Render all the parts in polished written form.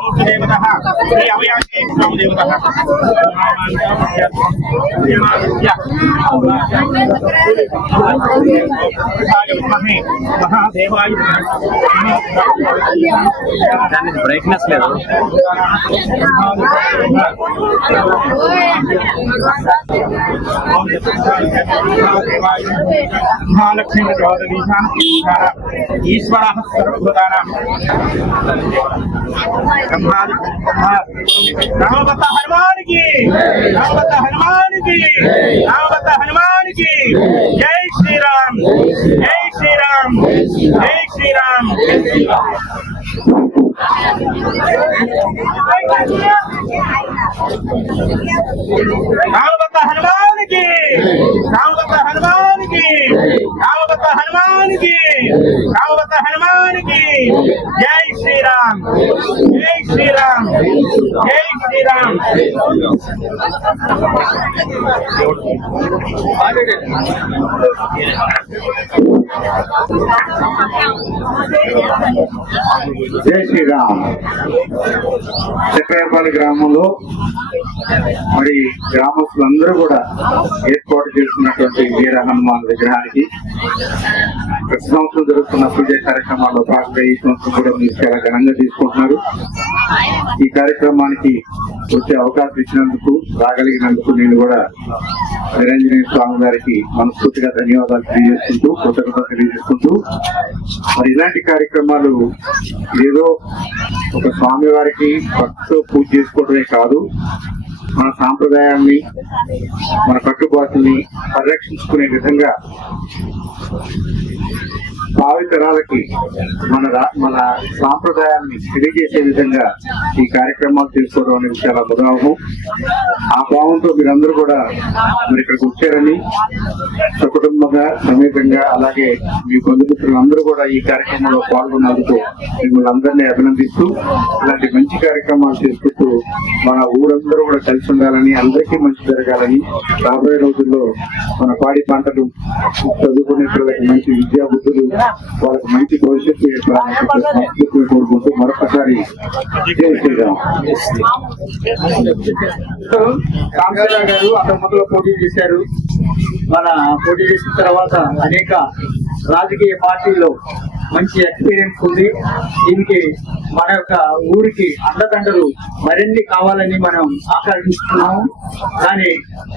देवतः श्री अभयाची स्वाम देवतः महादेवाय ब्राइटनेस ले महालक्ष्मी ईश्वर सर्वभूतानां रामवत हनुमान की रामवत हनुमान की रामवत हनुमान की जय श्री राम जय श्री राम जय श्री राम रामवत हनुमान की रामवत हनुमान की रामवत हनुमान की रामवत हनुमान की जय श्री राम जय श्री राम जय श्री राम జై శ్రీరామ్. చక్రపాలి గ్రామంలో మరి గ్రామస్తులందరూ కూడా ఏర్పాటు చేస్తున్నటువంటి వీర హనుమాన్ విగ్రహానికి ప్రతి సంవత్సరం జరుగుతున్న పూజ కార్యక్రమాల్లో భాగంగా ఈ సంవత్సరం కూడా మీరు చాలా ఘనంగా తీసుకుంటున్నారు. ఈ కార్యక్రమానికి వచ్చే అవకాశం ఇచ్చినందుకు, రాగలిగినందుకు నేను కూడా నిరంజనేయ స్వామి గారికి మనస్ఫూర్తిగా ధన్యవాదాలు తెలియజేసుకుంటూ, కృతజ్ఞతలు తెలియజేసుకుంటూ, మరి ఇలాంటి కార్యక్రమాలు ఏదో ఒక స్వామి వారికి భక్తితో పూజ చేసుకోవడమే కాదు, మన సాంప్రదాయాన్ని, మన కట్టుబాటుని పరిరక్షించుకునే విధంగా భావితరాలకి మన సాంప్రదాయాన్ని తెలియజేసే విధంగా ఈ కార్యక్రమాలు చేసుకోవడం అనేది చాలా ముదావహం. ఆ భావంతో మీరందరూ కూడా మీరు ఇక్కడికి వచ్చారని, సకుటుంబంగా సమేతంగా, అలాగే మీ బంధుమిత్రులందరూ కూడా ఈ కార్యక్రమంలో పాల్గొన్నందుకు మిమ్మల్ని అందరినీ అభినందిస్తూ, ఇలాంటి మంచి కార్యక్రమాలు చేసుకుంటూ మన ఊరందరూ కూడా కలిసి ఉండాలని, అందరికీ మంచి జరగాలని, రాబోయే రోజుల్లో మన పాడి పంటలు, చదువుకునే పిల్లలకి మంచి విద్యా బుద్ధులు, వాళ్ళకి మంచి భవిష్యత్తు ఏర్పడాలని కోరుకుంటూ మరొకసారి జై శ్రీరామ్. రామచంద్ర గారు అంతకుముందులో పోటీ చేశారు. మన పోటీ చేసిన తర్వాత అనేక రాజకీయ పార్టీల్లో మంచి ఎక్స్పీరియన్స్ ఉంది. దీనికి మన యొక్క ఊరికి అండదండలు మరిన్ని కావాలని మనం ఆకాంక్షిస్తున్నాము. కానీ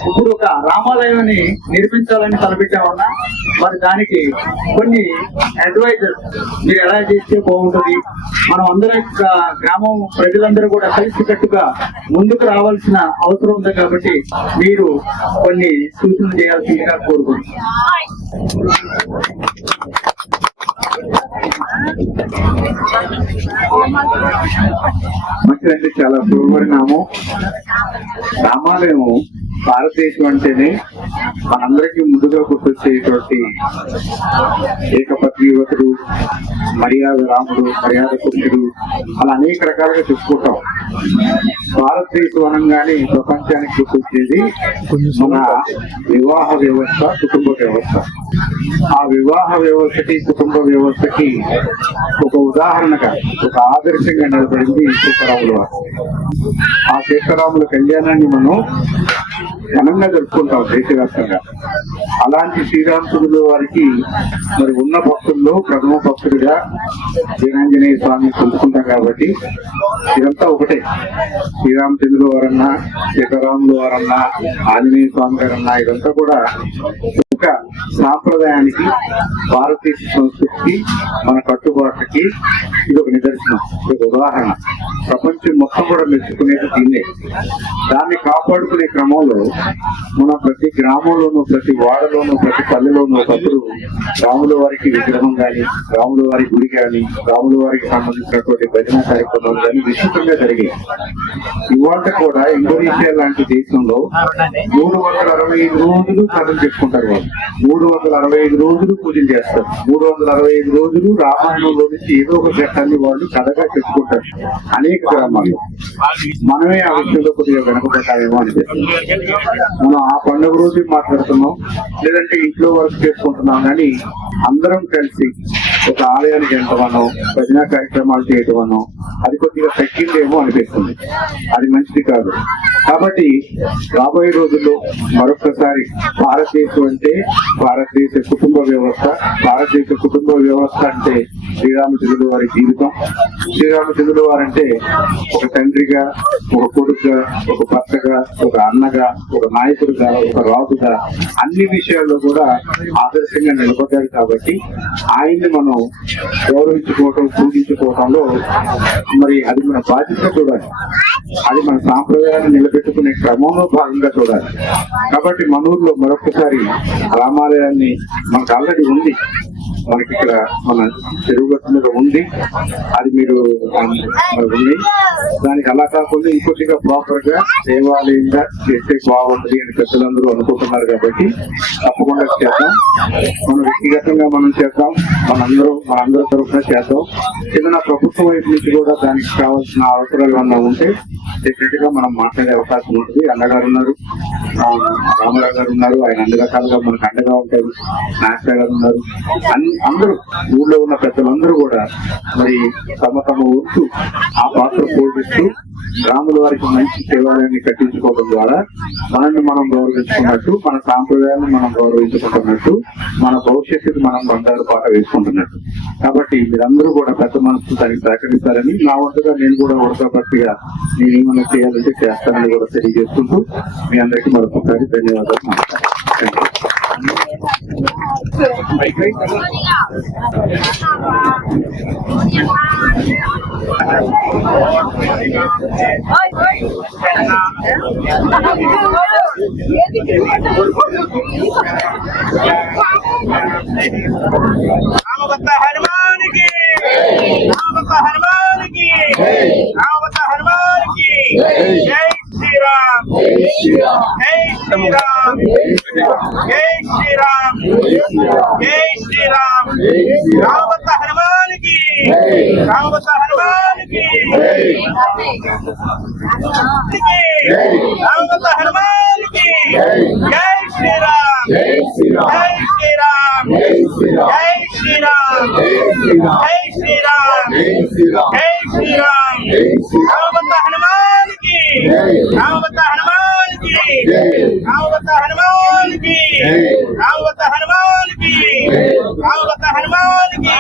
ఇప్పుడు ఒక రామాలయాన్ని నిర్మించాలని తలపెట్టామన్నా, మరి దానికి కొన్ని అడ్వైజర్స్ మీరు ఎలా చేస్తే బాగుంటుంది, మనం అందరం గ్రామం ప్రజలందరూ కూడా కలిసికట్టుగా ముందుకు రావాల్సిన అవసరం ఉంది. కాబట్టి మీరు కొన్ని సూచనలు చేయాల్సిందిగా కోరుకుంటున్నాం. మంచిదండి, చాలా శుభపరిణామం. రామాలయం భారతదేశం అంటేనే మనందరికీ ముందుగా గుర్తొచ్చేటువంటి ఏకపత్ని యువకుడు, మర్యాద రాముడు, మర్యాద పురుషుడు, అలా అనేక రకాలుగా చెప్పుకుంటాం. భారతదేశం అనగానే ప్రపంచానికి గుర్తొచ్చేది మన వివాహ వ్యవస్థ, కుటుంబ వ్యవస్థ. ఆ వివాహ వ్యవస్థకి, కుటుంబ వ్యవస్థకి ఒక ఉదాహరణగా, ఒక ఆదర్శంగా నిలబడింది సీతారాముల వారు. ఆ సీతారాముల కళ్యాణాన్ని మనం ఘనంగా జరుపుకుంటాం దేశవ్యాప్తంగా. అలాంటి శ్రీరామచంద్రుల వారికి మరి ఉన్న భక్తుల్లో ప్రథమ భక్తుడిగా వీరాంజనేయ స్వామిని తెలుసుకుంటాం. కాబట్టి ఇదంతా ఒకటే. శ్రీరామచంద్రుల వారన్నా, సీతారాముల వారన్నా, ఆంజనేయ స్వామి గారన్నా, ఇదంతా కూడా ఒక సాంప్రదాయానికి, భారతదేశ సంస్కృతికి, మన కట్టుబాట్లకి ఇది ఒక నిదర్శనం, ఒక ఉదాహరణ. ప్రపంచం మొత్తం కూడా మెచ్చుకునేది దీన్నే. దాన్ని కాపాడుకునే క్రమంలో మనం ప్రతి గ్రామంలోనూ, ప్రతి వాడలోనూ, ప్రతి పల్లెలోనూ ఒకప్పుడు రాముల వారికి విగ్రహం కానీ, రాముల వారి గుడి కానీ, రాముల వారికి సంబంధించినటువంటి భజన కార్యక్రమాలు కానీ విస్తృతంగా జరిగాయి. ఇవాళ కూడా ఇండోనేషియా లాంటి దేశంలో 365 రోజులు కథలు చెప్పుకుంటారు. వాళ్ళు 365 రోజులు పూజలు చేస్తారు. 365 రోజులు రామాయణంలో నుంచి ఏదో ఒక ఘట్టాన్ని వాళ్ళు కథగా చెప్పుకుంటారు అనేక గ్రామాల్లో. మనమే ఆ విషయంలో కొద్దిగా వెనకబడ్డామేమో అనిపిస్తుంది. మనం ఆ పండుగ రోజు మాట్లాడుతున్నాం, లేదంటే ఇంట్లో వర్క్ చేసుకుంటున్నాం, కానీ అందరం కలిసి ఒక ఆలయానికి వెళ్ళటమనో భజన కార్యక్రమాలు చేయటమనో అది కొద్దిగా తగ్గిందేమో అనిపిస్తుంది. అది మంచిది కాదు. కాబట్టి రాబోయే రోజుల్లో మరొకసారి భారతదేశం అంటే భారతదేశ కుటుంబ వ్యవస్థ, భారతదేశ కుటుంబ వ్యవస్థ అంటే శ్రీరామచంద్రుల వారి జీవితం. శ్రీరామచంద్రుల వారంటే ఒక తండ్రిగా, ఒక కొడుకుగా, ఒక భర్తగా, ఒక అన్నగా, ఒక నాయకుడిగా, ఒక రాజుగా అన్ని విషయాల్లో కూడా ఆదర్శంగా నిలబడ్డారు. కాబట్టి ఆయన్ని మనం గౌరవించుకోవటం, పూజించుకోవటంలో మరి అది మన బాధ్యత చూడాలి. అది మన సాంప్రదాయాన్ని నిలబెట్టుకునే క్రమంలో భాగంగా చూడాలి. కాబట్టి మన ఊర్లో మరొకసారి రామాలయాన్ని మనకు ఆల్రెడీ ఉంది, మనకి ఇక్కడ మన చెరువు గట్టు మీద ఉంది, అది మీరు ఉంది. దానికి అలా కాకుండా ఇంకొద్దిగా ప్రాపర్ గా దేవాలయంగా చేస్తే బాగుంటుంది అని పెద్దలందరూ అనుకుంటున్నారు. కాబట్టి తప్పకుండా చేద్దాం. మనం వ్యక్తిగతంగా మనం చేద్దాం, మనందరి తరఫున చేద్దాం. ఏదైనా ప్రభుత్వం వైపు నుంచి కూడా దానికి కావాల్సిన అవసరాలు ఏమన్నా ఉంటే డెఫినెట్ గా మనం మాట్లాడే అవకాశం ఉంటుంది. అన్నగారు ఉన్నారు, రామారావు గారు ఉన్నారు, ఆయన అన్ని రకాలుగా మనకు అండగా ఉంటారు. నాగరావు గారు ఉన్నారు. అందరూ ఊళ్ళో ఉన్న పెద్దలందరూ కూడా మరి తమ ఊర్చు ఆ పాత్ర పోషిస్తూ రాముల వారికి మంచి దేవాలయాన్ని కట్టించుకోవడం ద్వారా మనల్ని మనం గౌరవించుకున్నట్టు, మన సాంప్రదాయాన్ని మనం గౌరవించుకుంటున్నట్టు, మన భవిష్యత్తుకు మనం బంగారు పాట వేసుకుంటున్నట్టు. కాబట్టి మీరందరూ కూడా పెద్ద మనసు దానికి సహకరిస్తారని, నా వంతుగా నేను కూడా ఉడకబట్టిగా నేను ఏమైనా చేయాలంటే చేస్తానని కూడా తెలియజేసుకుంటూ మీ అందరికీ మరొకసారి ధన్యవాదాలు. రామభక్త హనుమానికి, రామభక్త హనుమానికి, రామభక్త హనుమానికి. జై శ్రీరామ్, జై శ్రీరామ్, జై శ్రీరామ్, జై శ్రీరామ్. రామభక్త హనుమానికి, రామభక్త హనుమానికి, రామభక్త హనుమానికి. జై శ్రీరామ్, జై శ్రీరామ్, జై శ్రీరామ్, జై శ్రీరామ్, జై శ్రీరామ్. రామభక్త హనుమానికి, రామభక్త హనుమానికి, రామభక్త హనుమానికి, రామభక్త హనుమానికి, రామభక్త హనుమానికి.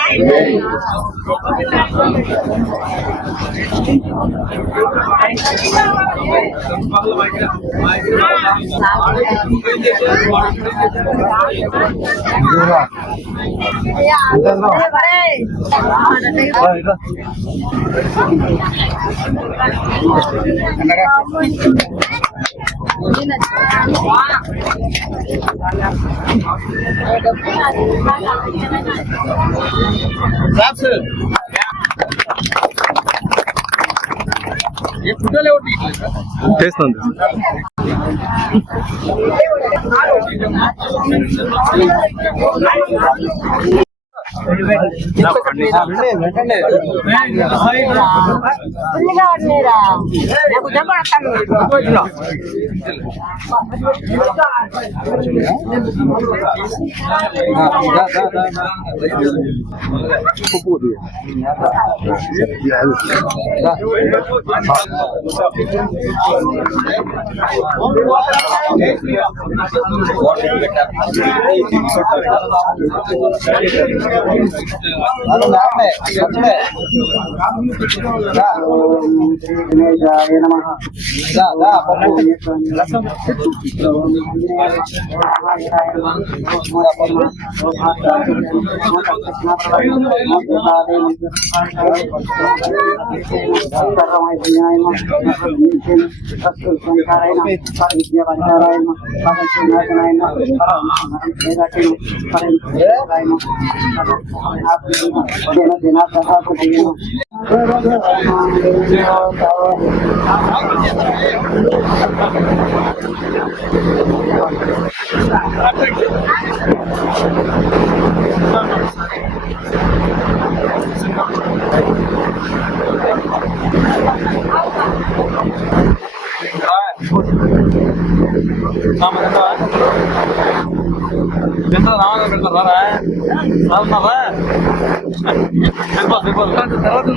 చేస్తుంది. రామా తర్వాత